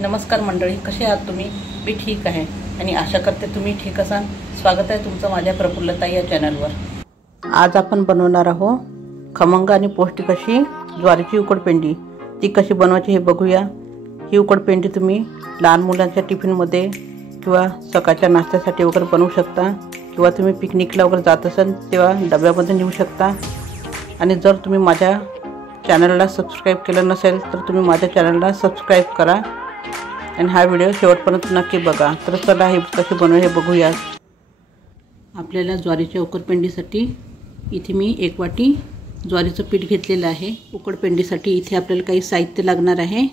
नमस्कार मंडळी, कसे आहात तुम्ही? मी ठीक आहे आणि आशा करते तुम्ही ठीक असाल। स्वागत आहे तुमचं माझ्या प्रफुल्लताई या चॅनलवर। आज आपण बनवणार आहोत खमंग आणि पौष्टिक अशी ज्वारीची उकडपेंडी। ती कशी बनवायची हे बघूया। ही उकडपेंडी तुम्ही लहान मुलांच्या टिफिनमध्ये किंवा सकाळच्या नाश्त्यासाठी वगैरे बनवू शकता किंवा तुम्ही पिकनिकला वगैरे जात असाल तेव्हा डब्यामध्ये नेऊ शकता। आणि जर तुम्ही माझ्या चॅनलला सबस्क्राइब केलं नसेल तर तुम्ही माझ्या चॅनलला सबस्क्राइब करा आणि हा व्हिडिओ शेवटपर्यंत नक्की बघा। तर चला हे कसे बनवायचे हे बघूया। आपल्याला ज्वारीच्या उकडपेंडीसाठी इथे मी 1 वाटी ज्वारीचं पीठ घेतलेलं आहे। उकडपेंडीसाठी इथे आपल्याला काही साहित्य लागणार आहे।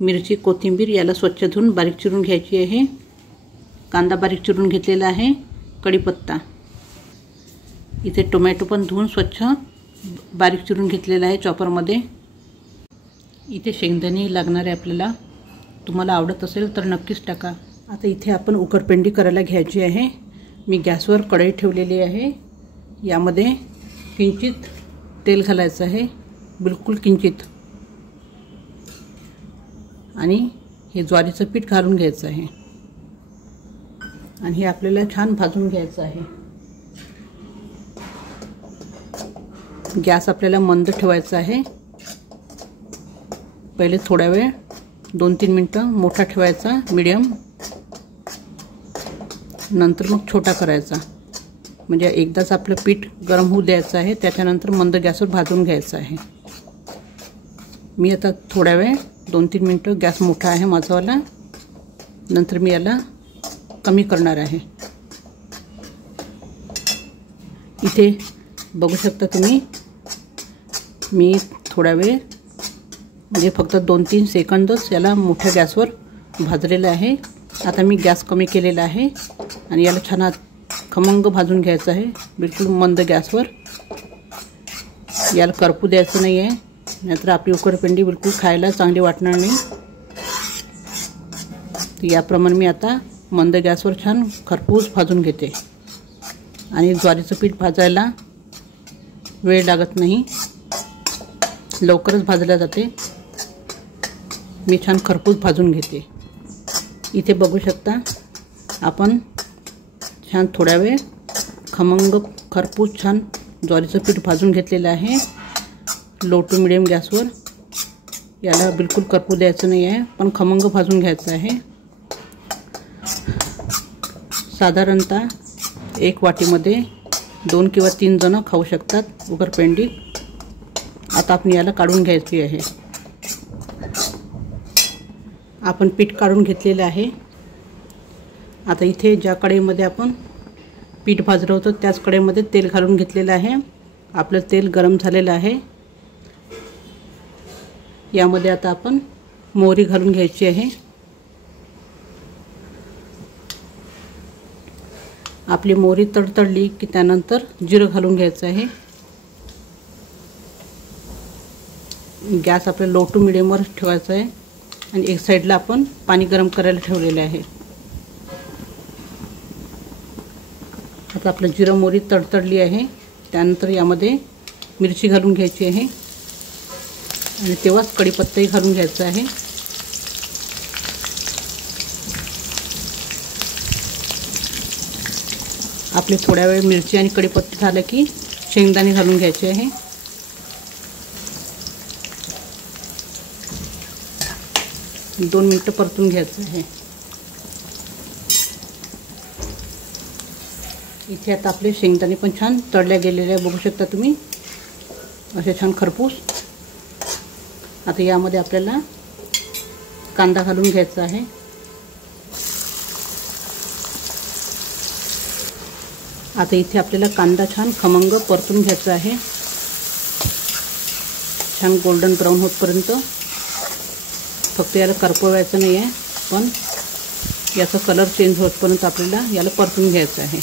मिरची, कोथिंबीर याला स्वच्छ धुवून बारीक चिरून घ्यायची आहे। कांदा बारीक चिरून घेतलेला आहे। कढीपत्ता, इथे टोमॅटो पण धुवून स्वच्छ बारीक चिरून घेतलेला आहे चॉपरमध्ये। इथे शेंगदाणे लागणार आहे आपल्याला, तुम्हाला आवडत असेल तर नक्कीच टाका। आता इथे आपण उकडपेंडी करायला घ्यायची आहे। मी गॅसवर कढई ठेवलेली आहे। यामध्ये किंचित तेल घालायचं आहे, बिलकुल किंचित, आणि हे ज्वारीचं पीठ घालून घ्यायचं आहे आणि हे आपल्याला छान भाजून घ्यायचं आहे। गॅस आपल्याला मंद ठेवायचा आहे। पहिले थोडा वेळ 2-3 मिनिटं मोठा ठेवायचा मीडियम, नंतर मग छोटा करायचा। म्हणजे एकदाच आपलं पीठ गरम होऊ द्यायचं आहे, त्याच्यानंतर मंद गॅसवर भाजून घ्यायचं आहे। मी आता थोडा वेळ 2-3 मिनिटं, गॅस मोठा आहे माझावाला, नंतर मी याला कमी करणार आहे। इथे बघू शकता तुम्ही, मी थोडा वेळ म्हणजे फक्त 2-3 सेकंदच याला मोठ्या गॅसवर भाजलेलं आहे। आता मी गॅस कमी केलेला आहे आणि याला छान खमंग भाजून घ्यायचं आहे, बिलकुल मंद गॅसवर। याला करपू द्यायचं नाही आहे, नाहीतर आपली उकडपेंडी बिलकुल खायला चांगली वाटणार नाही। तर याप्रमाणे मी आता मंद गॅसवर छान खरपूस भाजून घेते। आणि ज्वारीचं पीठ भाजायला वेळ लागत नाही, लवकरच भाजल्या जाते। मी छान खरपूस भाजून घेते। इथे बघू शकता आपण छान थोडा वेळ खमंग खरपूस छान ज्वारीचं पीठ भाजून घेतलेलं आहे लो टू मिडियम गॅसवर। याला बिलकुल करपू द्यायचं नाही आहे, पण खमंग भाजून घ्यायचं आहे। साधारणतः 1 वाटीमध्ये 2 किंवा 3 जण खाऊ शकतात उकडपेंडी। आता आपण याला काढून घ्यायची आहे। आपण पीठ काढून घेतलेलं आहे। आता इथे ज्या कढईमध्ये आपण पीठ भाजलं होतं त्याच कढईमध्ये तेल घालून घेतलेलं आहे। आपलं तेल गरम झालेलं आहे। यामध्ये आता आपण मोहरी घालून घ्यायची आहे। आपली मोहरी तडतडली की त्यानंतर जिरं घालून घ्यायचं आहे। गॅस आपल्याला लो टू मिडियमवर ठेवायचा आहे आणि एक साईडला आपण पाणी गरम करायला ठेवलेले आहे। आता आपलं जिरं मोहरी तडतडली आहे, त्यानंतर यामध्ये मिरची घालून घ्यायची आहे आणि तेव्हाच कढीपत्ताही घालून घ्यायचा आहे। आपले थोड्या वेळ मिरची आणि कढीपत्ता झालं की शेंगदाणे घालून घ्यायचे आहे। दोन मिनिटं परतून घ्यायचं आहे। इथे आता आपले शेंगदाणे पण छान तळल्या गेलेले आहे, बघू शकता तुम्ही, असे छान खरपूस। आता यामध्ये आपल्याला कांदा घालून घ्यायचा आहे। आता इथे आपल्याला कांदा छान खमंग परतून घ्यायचा आहे, छान गोल्डन ब्राऊन होतपर्यंत। फक्त याला करपवायचं नाही आहे, पण याचा कलर चेंज होतपर्यंत आपल्याला याला परतून घ्यायचं आहे।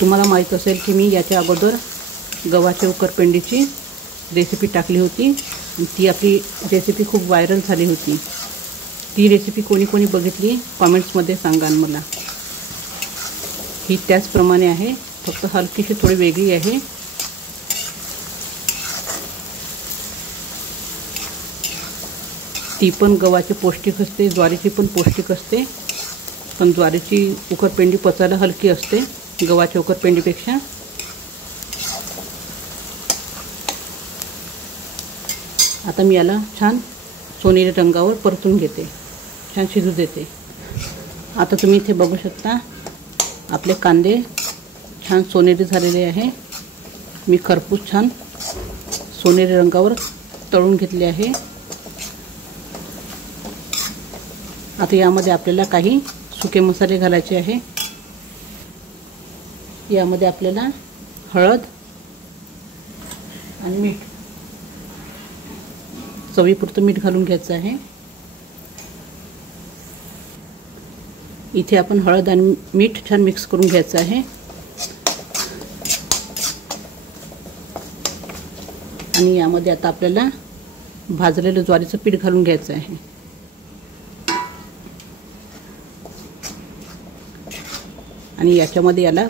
तुम्हाला माहीत असेल की मी याच्या अगोदर गव्हाच्या उकडपेंडीची रेसिपी टाकली होती आणि ती आपली रेसिपी खूप व्हायरल झाली होती। ती रेसिपी कोणी बघितली कमेंट्समध्ये सांगा मला। ही त्याचप्रमाणे आहे, फक्त हलकीशी थोडी वेगळी आहे. ती पण गव्हाची पौष्टिक असते, ज्वारीची पण पौष्टिक असते, पण ज्वारीची उकडपेंडी पचायला हलकी असते गव्हाच्या उकडपेंडीपेक्षा. आता मी याला छान सोनेरी रंगावर परतून घेते, छान शिजू देते. आता तुम्ही इथे बघू शकता आपले कांदे छान सोनेरी झालेले आहे. मी खरपूस छान सोनेरी रंगावर तळून घेतले आहे. आता यामध्ये आपल्याला काही सुके मसाले घालायचे आहे. यामध्ये आपल्याला हळद आणि मीठ, चवीपुरतं मीठ घालून घ्यायचं आहे. इथे आपण हळद आणि मीठ छान मिक्स करून घ्यायचं आहे. आणि यामध्ये आता आपल्याला भाजलेलं ज्वारीचं पीठ घालून घ्यायचं आहे. आणि याच्यामध्ये याला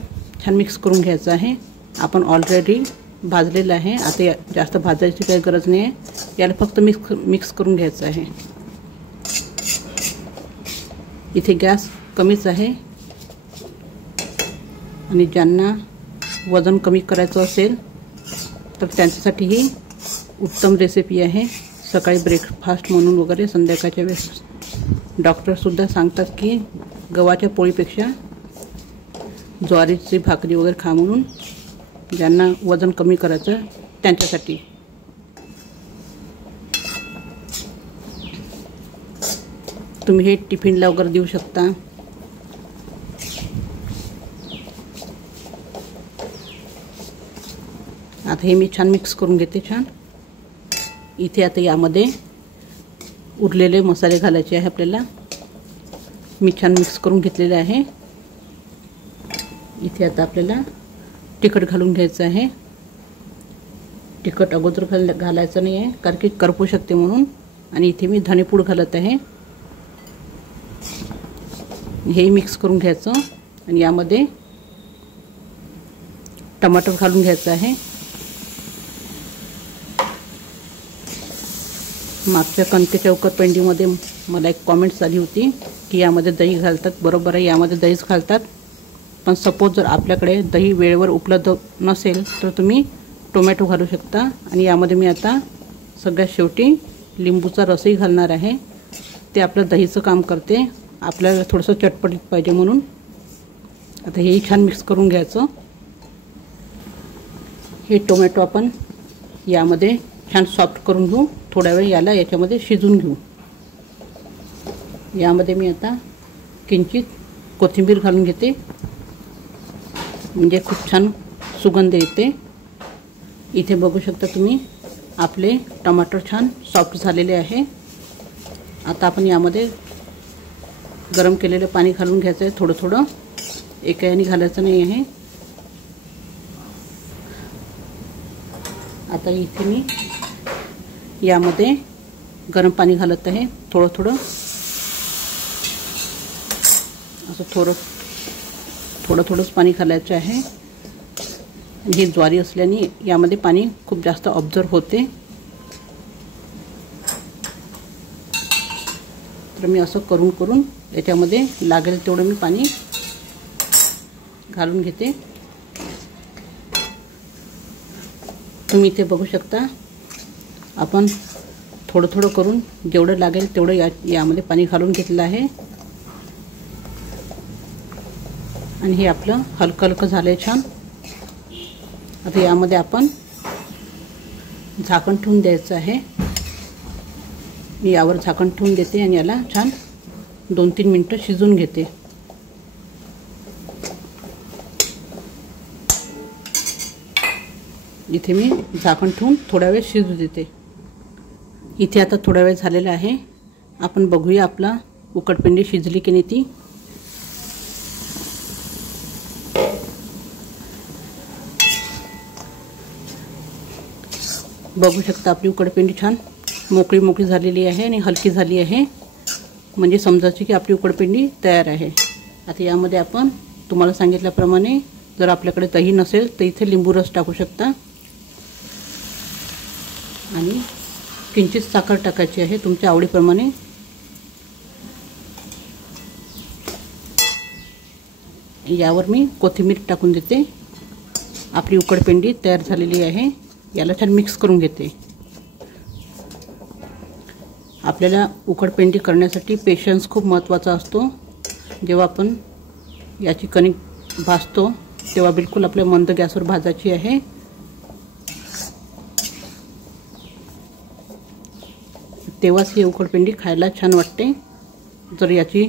छान मिक्स करून घ्यायचं आहे. आपण ऑलरेडी भाजलेलं आहे. आता जास्त भाजायची काही गरज नाही आहे. याला फक्त मिक्स करून घ्यायचं आहे. इथे गॅस कमीच आहे. आणि ज्यांना वजन कमी करायचं असेल तर त्यांच्यासाठी ही उत्तम रेसिपी आहे. सकाळी ब्रेकफास्ट म्हणून वगैरे संध्याकाळच्या वेळेस डॉक्टरसुद्धा सांगतात की गव्हाच्या पोळीपेक्षा ज्वारीची भाकरी वगैरे खा म्हणून, ज्यांना वजन कमी करायचं त्यांच्यासाठी. तुम्ही हे टिफिनला वगैरे देऊ शकता. आता हे मी छान मिक्स करून घेते छान. इथे आता यामध्ये उरलेले मसाले घालायचे आहे आपल्याला. मी छान मिक्स करून घेतलेले आहे. इथे आता आपल्याला तिखट घालून घ्यायचं आहे. तिखट अगोदर घालायचं नाही आहे कारण की करपू शकते म्हणून. आणि इथे मी धनेपूड घालत आहे. हे मिक्स करून घ्यायचं. आणि यामध्ये टमाटर घालून घ्यायचं आहे. मागच्या कणकेच्या उकडपेंडीमध्ये मला एक कॉमेंट्स आली होती की यामध्ये दही घालतात. बरोबर आहे, यामध्ये दहीच घालतात. पण सपोज जर आपल्याकडे दही वेळेवर उपलब्ध नसेल तर तुम्ही टोमॅटो घालू शकता. आणि यामध्ये मी आता सगळ्यात शेवटी लिंबूचा रसही घालणार आहे. ते आपलं दहीचं काम करते. आपल्याला थोडंसं चटपटीत पाहिजे म्हणून. आता हेही छान मिक्स करून घ्यायचं. हे टोमॅटो आपण यामध्ये छान सॉफ्ट करून घेऊ. थोड्या वेळ याला याच्यामध्ये शिजून घेऊ. यामध्ये मी आता किंचित कोथिंबीर घालून घेते, म्हणजे खूप छान सुगंध येते. इथे बघू शकता तुम्ही आपले टमाटर छान सॉफ्ट झालेले आहे. आता आपण यामध्ये गरम केलेलं पाणी घालून घ्यायचं आहे. थोडं थोडं, एका याने घालायचं नाही आहे. आता इथे मी यामध्ये गरम पाणी घालत आहे. थोडं थोडं असं थोडंच पाणी घालायचं आहे. ही ज्वारी असल्याने यामध्ये पाणी खूप जास्त ऑब्झर्व होते. तर मी असं करून करून याच्यामध्ये लागेल तेवढं मी पाणी घालून घेते. तुम्ही इथे बघू शकता आपण थोडं थोडं करून जेवढं लागेल तेवढं यामध्ये पाणी घालून घेतलं आहे. आणि हे आपलं हलकं हलकं झालं आहे छान. आता यामध्ये आपण झाकण ठेवून द्यायचं आहे. मी यावर झाकण ठेवून देते आणि याला छान 2-3 मिनटं शिजून घेते. इथे मी झाकण ठेवून थोडा वेळ शिजू देते. इथे आता थोडा वेळ झालेला आहे. आपण बघूया आपला उकडपेंडी शिजली की नाही ती. बघू शकता आपली उकडपेंडी छान मोकळी मोकळी झालेली आहे आणि हलकी झाली आहे. म्हणजे समजायची की आपली उकडपेंडी तयार आहे. आता यामध्ये आपण तुम्हाला सांगितल्याप्रमाणे जर आपल्याकडे दही नसेल तर इथे लिंबू रस टाकू शकता आणि किंचित साखर टाकायची आहे तुमच्या आवडीप्रमाणे। यावर मी कोथिंबीर टाकून देते। आपली उकडपेंडी तयार झालेली आहे। याला छान मिक्स करून घेते। आपल्याला उकडपेंडी करण्यासाठी पेशन्स खूप महत्त्वाचा असतो। जेव्हा आपण याची कणिक भाजतो तेव्हा बिलकुल आपल्या मंद गॅसवर भाजायची आहे। तेव्हाच ही उकडपेंडी खायला छान वाटते। जर याची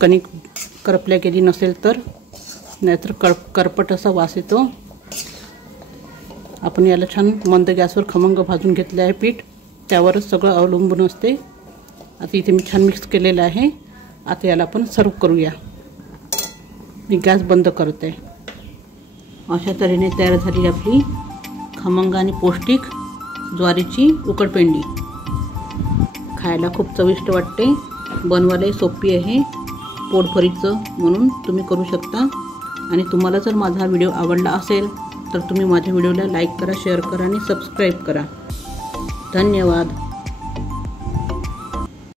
कणिक करपल्या गेली नसेल तर, नाहीतर करपट असा वास येतो। आपण याला छान मंद गॅसवर खमंग भाजून घेतले आहे पीठ, त्यावरच सगळं अवलंबून असते। आता इथे मी छान मिक्स केलेलं आहे। आता याला आपण सर्व करूया। मी गॅस बंद करते। अशा तऱ्हेने तयार झाली आपली खमंग आणि पौष्टिक ज्वारीची उकडपेंडी। खायला खूप चविष्ट वाटते, बनवायला सोपी आहे, पोटभरीचं म्हणून तुम्ही करू शकता। आणि तुम्हाला जर माझा व्हिडिओ आवडला असेल तर तुम्ही माझ्या व्हिडिओला लाईक करा, शेअर करा आणि सबस्क्राईब करा। धन्यवाद।